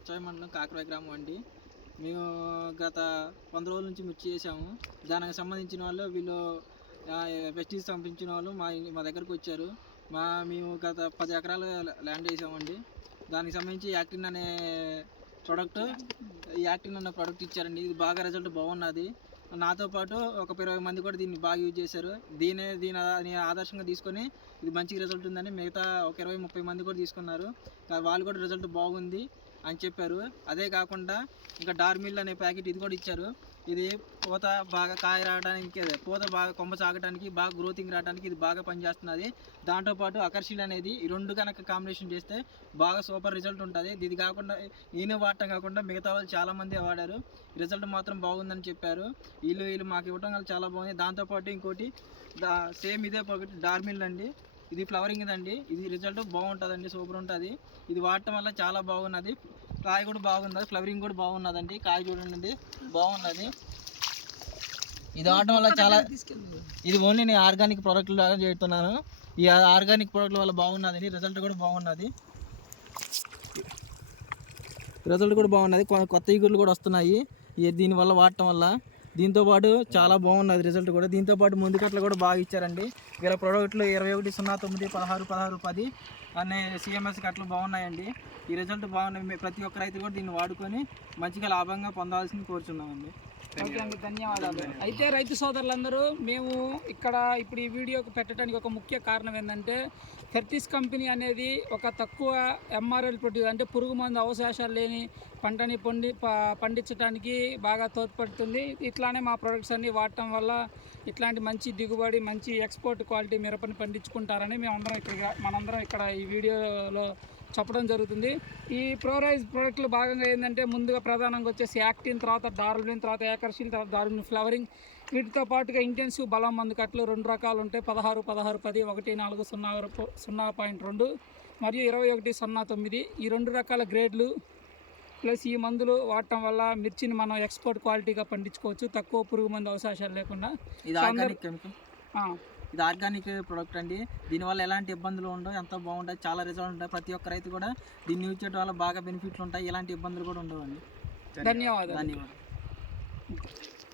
కొత్తపేట మండలం కాకరాయ గ్రామం అండి. మేము గత 100 రోజుల నుంచి మిర్చి చేసాము. దానికి సంబంధించిన వాళ్ళు వీళ్ళు వెస్టీస్ పంపించిన వాళ్ళు మా దగ్గరకు వచ్చారు. మేము గత 10 ఎకరాలు ల్యాండ్ వేసామండి. దానికి సంబంధించి యాక్టిన్ అనే ప్రోడక్ట్ ఇచ్చారండి. ఇది బాగా రిజల్ట్ బాగున్నది. నాతో పాటు ఒక 20 మంది కూడా దీన్ని బాగా యూజ్ చేశారు. దీని ఆదర్శంగా తీసుకొని ఇది మంచి రిజల్ట్ ఉందని మిగతా ఒక 20-30 మంది కూడా తీసుకున్నారు. వాళ్ళు కూడా రిజల్ట్ బాగుంది అని చెప్పారు. అదే కాకుండా ఇంకా డార్మిల్ అనే ప్యాకెట్ ఇది కూడా ఇచ్చారు. ఇది పూత బాగా కాయ రావడానికి, పూత బాగా కొమ్మ సాగడానికి, బాగా గ్రోతింగ్ రావడానికి ఇది బాగా పనిచేస్తున్నది. దాంతోపాటు అకర్షిల్ అనేది ఈ రెండు కనుక కాంబినేషన్ చేస్తే బాగా సూపర్ రిజల్ట్ ఉంటుంది. ఇది కాకుండా ఈయన వాడటం కాకుండా మిగతా వాళ్ళు చాలామంది వాడారు. రిజల్ట్ మాత్రం బాగుందని చెప్పారు. వీళ్ళు మాకు ఇవ్వటం వల్ల చాలా బాగుంది. దాంతోపాటు ఇంకోటి సేమ్ ఇదే ఒకటి డార్మిల్ అండి. ఇది ఫ్లవరింగ్ ఇదండి. ఇది రిజల్ట్ బాగుంటుందండి, సూపర్ ఉంటుంది. ఇది వాడటం వల్ల చాలా బాగున్నది. కాయ కూడా బాగున్నది, ఫ్లవరింగ్ కూడా బాగున్నదండి. కాయ చూడండి బాగున్నది. ఇది వాడటం వల్ల చాలా, ఇది ఓన్లీ నేను ఆర్గానిక్ ప్రోడక్ట్లు లాగా చేస్తున్నాను. ఈ ఆర్గానిక్ ప్రోడక్ట్ల వల్ల బాగున్నది, రిజల్ట్ కూడా బాగున్నది. కొత్త ఈగుర్లు కూడా వస్తున్నాయి దీనివల్ల వాడటం వల్ల. దీంతోపాటు చాలా బాగున్నది రిజల్ట్ కూడా. దీంతోపాటు ముందు కట్టలు కూడా బాగా ఇచ్చారండి. వీళ్ళ ప్రోడక్ట్లు 2109161610 అనే CMS కట్టలు బాగున్నాయండి. ఈ రిజల్ట్ బాగున్నాయి. ప్రతి ఒక్క రైతు కూడా దీన్ని వాడుకొని మంచిగా లాభంగా పొందాల్సింది కోరుచున్నామండి. ఓకే అండి, ధన్యవాదాలు. అయితే రైతు సోదరులందరూ, మేము ఇప్పుడు ఈ వీడియోకి పెట్టడానికి ఒక ముఖ్య కారణం ఏంటంటే, ఫెర్టిస్ కంపెనీ అనేది ఒక తక్కువ MRL ప్రొడ్యూస్, అంటే పురుగు మందు అవశేషాలు లేని పంటని పండించడానికి బాగా తోడ్పడుతుంది. ఇట్లానే మా ప్రొడక్ట్స్ అన్నీ వాడటం వల్ల ఇట్లాంటి మంచి దిగుబడి, మంచి ఎక్స్పోర్ట్ క్వాలిటీ మిరపని పండించుకుంటారని మనందరం ఇక్కడ ఈ వీడియోలో చెప్పడం జరుగుతుంది. ఈ ప్రోరైజ్ ప్రోడక్ట్లో భాగంగా ఏంటంటే, ముందుగా ప్రధానంగా వచ్చేసి యాక్టిన్, తర్వాత డార్మిల్, తర్వాత ఏకర్షిల్, తర్వాత డార్మిల్ ఫ్లవరింగ్, వీటితో పాటుగా ఇంటెన్సివ్ బలం మందు కట్టలు 2 రకాలు ఉంటాయి. 16, 16, 10, 14, 0.2 మరియు 21, 09. ఈ 2 రకాల గ్రేడ్లు ప్లస్ ఈ మందులు వాడటం వల్ల మిర్చిని మనం ఎక్స్పోర్ట్ క్వాలిటీగా పండించుకోవచ్చు, తక్కువ పురుగు మందు అవకాశాలు లేకుండా. ఇది ఆర్గానిక్ ప్రోడక్ట్ అండి. దీనివల్ల ఎలాంటి ఇబ్బందులు ఉండవు, ఎంతో బాగుంటుంది, చాలా రిజల్ట్ ఉంటాయి. ప్రతి ఒక్క రైతు కూడా దీన్ని యూజ్ చేయడం వల్ల బాగా బెనిఫిట్లు ఉంటాయి. ఎలాంటి ఇబ్బందులు కూడా ఉండవండి. ధన్యవాదాలు.